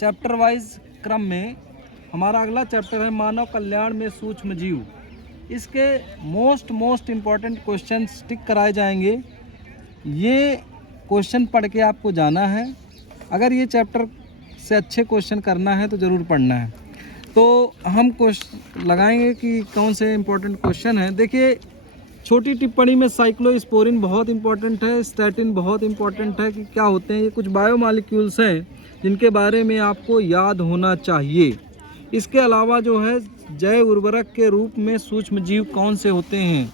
Chapter wise क्रम में हमारा अगला चैप्टर है मानव कल्याण में सूक्ष्म जीव। इसके मोस्ट इम्पॉर्टेंट क्वेश्चन टिक कराए जाएंगे। ये क्वेश्चन पढ़ के आपको जाना है। अगर ये चैप्टर से अच्छे क्वेश्चन करना है तो ज़रूर पढ़ना है। तो हम क्वेश्चन लगाएंगे कि कौन से इम्पोर्टेंट क्वेश्चन हैं। देखिए, छोटी टिप्पणी में साइक्लोस्पोरिन बहुत इंपॉर्टेंट है, स्टैटिन बहुत इंपॉर्टेंट है कि क्या होते हैं। ये कुछ बायोमॉलिक्यूल्स हैं जिनके बारे में आपको याद होना चाहिए। इसके अलावा जो है जैव उर्वरक के रूप में सूक्ष्म जीव कौन से होते हैं,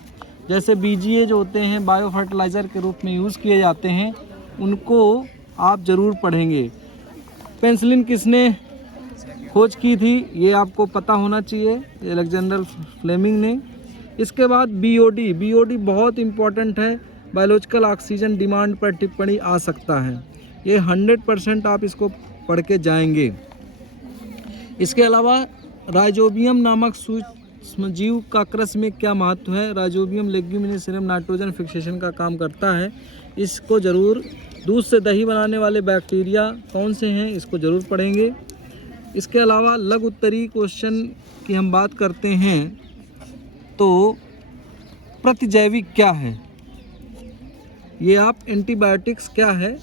जैसे बीजीए जो होते हैं बायो फर्टिलाइज़र के रूप में यूज़ किए जाते हैं, उनको आप ज़रूर पढ़ेंगे। पेनिसिलिन किसने खोज की थी, ये आपको पता होना चाहिए, अलेक्जेंडर फ्लेमिंग ने। इसके बाद बीओडी बहुत इम्पॉर्टेंट है। बायोलॉजिकल ऑक्सीजन डिमांड पर टिप्पणी आ सकता है। ये 100% आप इसको पढ़ के जाएंगे। इसके अलावा राइजोबियम नामक सूक्ष्मजीव का कृषि में क्या महत्व है। राइजोबियम लेग्यूमिनेसियम नाइट्रोजन फिक्सेशन का काम करता है, इसको ज़रूर। दूध से दही बनाने वाले बैक्टीरिया कौन से हैं, इसको ज़रूर पढ़ेंगे। इसके अलावा लघु उत्तरीय क्वेश्चन की हम बात करते हैं तो प्रतिजैविक क्या है, ये आप एंटीबायोटिक्स क्या है,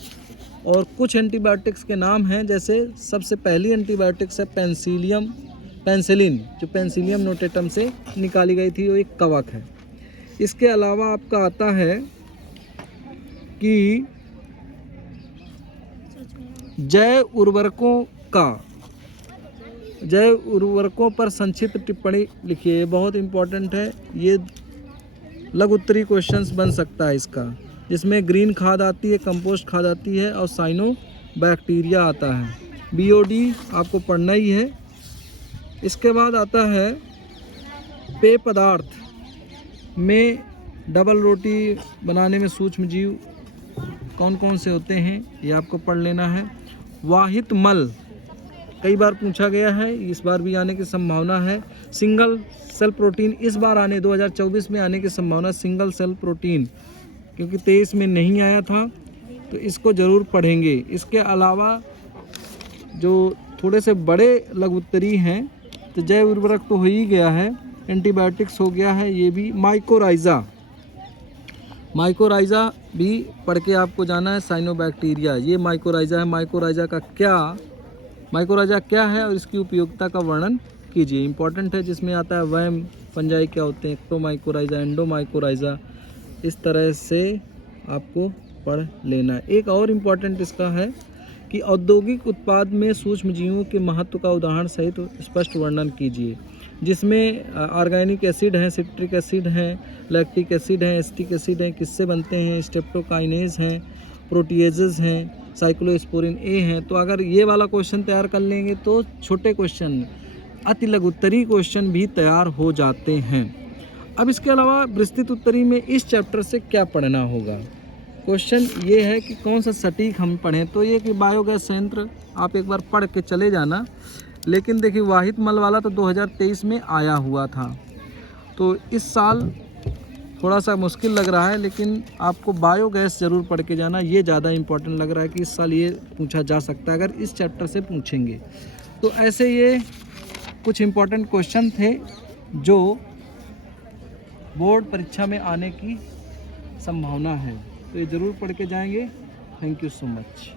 और कुछ एंटीबायोटिक्स के नाम हैं। जैसे सबसे पहली एंटीबायोटिक्स है पेनिसिलिन, जो पेनिसिलियम नोटेटम से निकाली गई थी, वो एक कवक है। इसके अलावा आपका आता है कि जैव उर्वरकों पर संक्षिप्त टिप्पणी लिखिए। ये बहुत इंपॉर्टेंट है। ये लघु उत्तरीय क्वेश्चंस बन सकता है इसका, जिसमें ग्रीन खाद आती है, कंपोस्ट खाद आती है और साइनो बैक्टीरिया आता है। बीओडी आपको पढ़ना ही है। इसके बाद आता है पेय पदार्थ में डबल रोटी बनाने में सूक्ष्म जीव कौन कौन से होते हैं, ये आपको पढ़ लेना है। वाहित मल कई बार पूछा गया है, इस बार भी आने की संभावना है। सिंगल सेल प्रोटीन इस बार 2024 में आने की संभावना। सिंगल सेल प्रोटीन क्योंकि 23 में नहीं आया था, तो इसको ज़रूर पढ़ेंगे। इसके अलावा जो थोड़े से बड़े लघु उत्तरीय हैं, तो जैव उर्वरक तो हो ही गया है, एंटीबायोटिक्स हो गया है, ये भी। माइकोराइजा भी पढ़ के आपको जाना है। साइनोबैक्टीरिया, ये माइकोराइजा है। माइकोराइजा क्या है और इसकी उपयोगिता का वर्णन कीजिए। इंपॉर्टेंट है, जिसमें आता है वर्म, फंजाई क्या होते हैं, एक्टोमाइकोराइजा, एंडोमाइकोराइजा, इस तरह से आपको पढ़ लेना है। एक और इम्पॉर्टेंट इसका है कि औद्योगिक उत्पाद में सूक्ष्म जीवों के महत्व का उदाहरण सहित स्पष्ट वर्णन कीजिए, जिसमें ऑर्गेनिक एसिड हैं, सिट्रिक एसिड हैं, लैक्टिक एसिड हैं, एसिटिक एसिड हैं, किससे बनते हैं, स्ट्रेप्टोकाइनेज हैं, प्रोटीएजेस हैं, साइक्लोस्पोरिन ए हैं। तो अगर ये वाला क्वेश्चन तैयार कर लेंगे तो छोटे क्वेश्चन, अति लघु उत्तरीय क्वेश्चन भी तैयार हो जाते हैं। अब इसके अलावा विस्तृत उत्तरीय में इस चैप्टर से क्या पढ़ना होगा, क्वेश्चन ये है कि कौन सा सटीक हम पढ़ें। तो ये कि बायोगैस संयंत्र आप एक बार पढ़ के चले जाना। लेकिन देखिए, वाहित मल वाला तो 2023 में आया हुआ था, तो इस साल थोड़ा सा मुश्किल लग रहा है, लेकिन आपको बायोगैस ज़रूर पढ़ के जाना। ये ज़्यादा इम्पोर्टेंट लग रहा है कि इस साल ये पूछा जा सकता है अगर इस चैप्टर से पूछेंगे। तो ऐसे ये कुछ इम्पोर्टेंट क्वेश्चन थे जो बोर्ड परीक्षा में आने की संभावना है, तो ये ज़रूर पढ़ के जाएंगे। Thank you so much.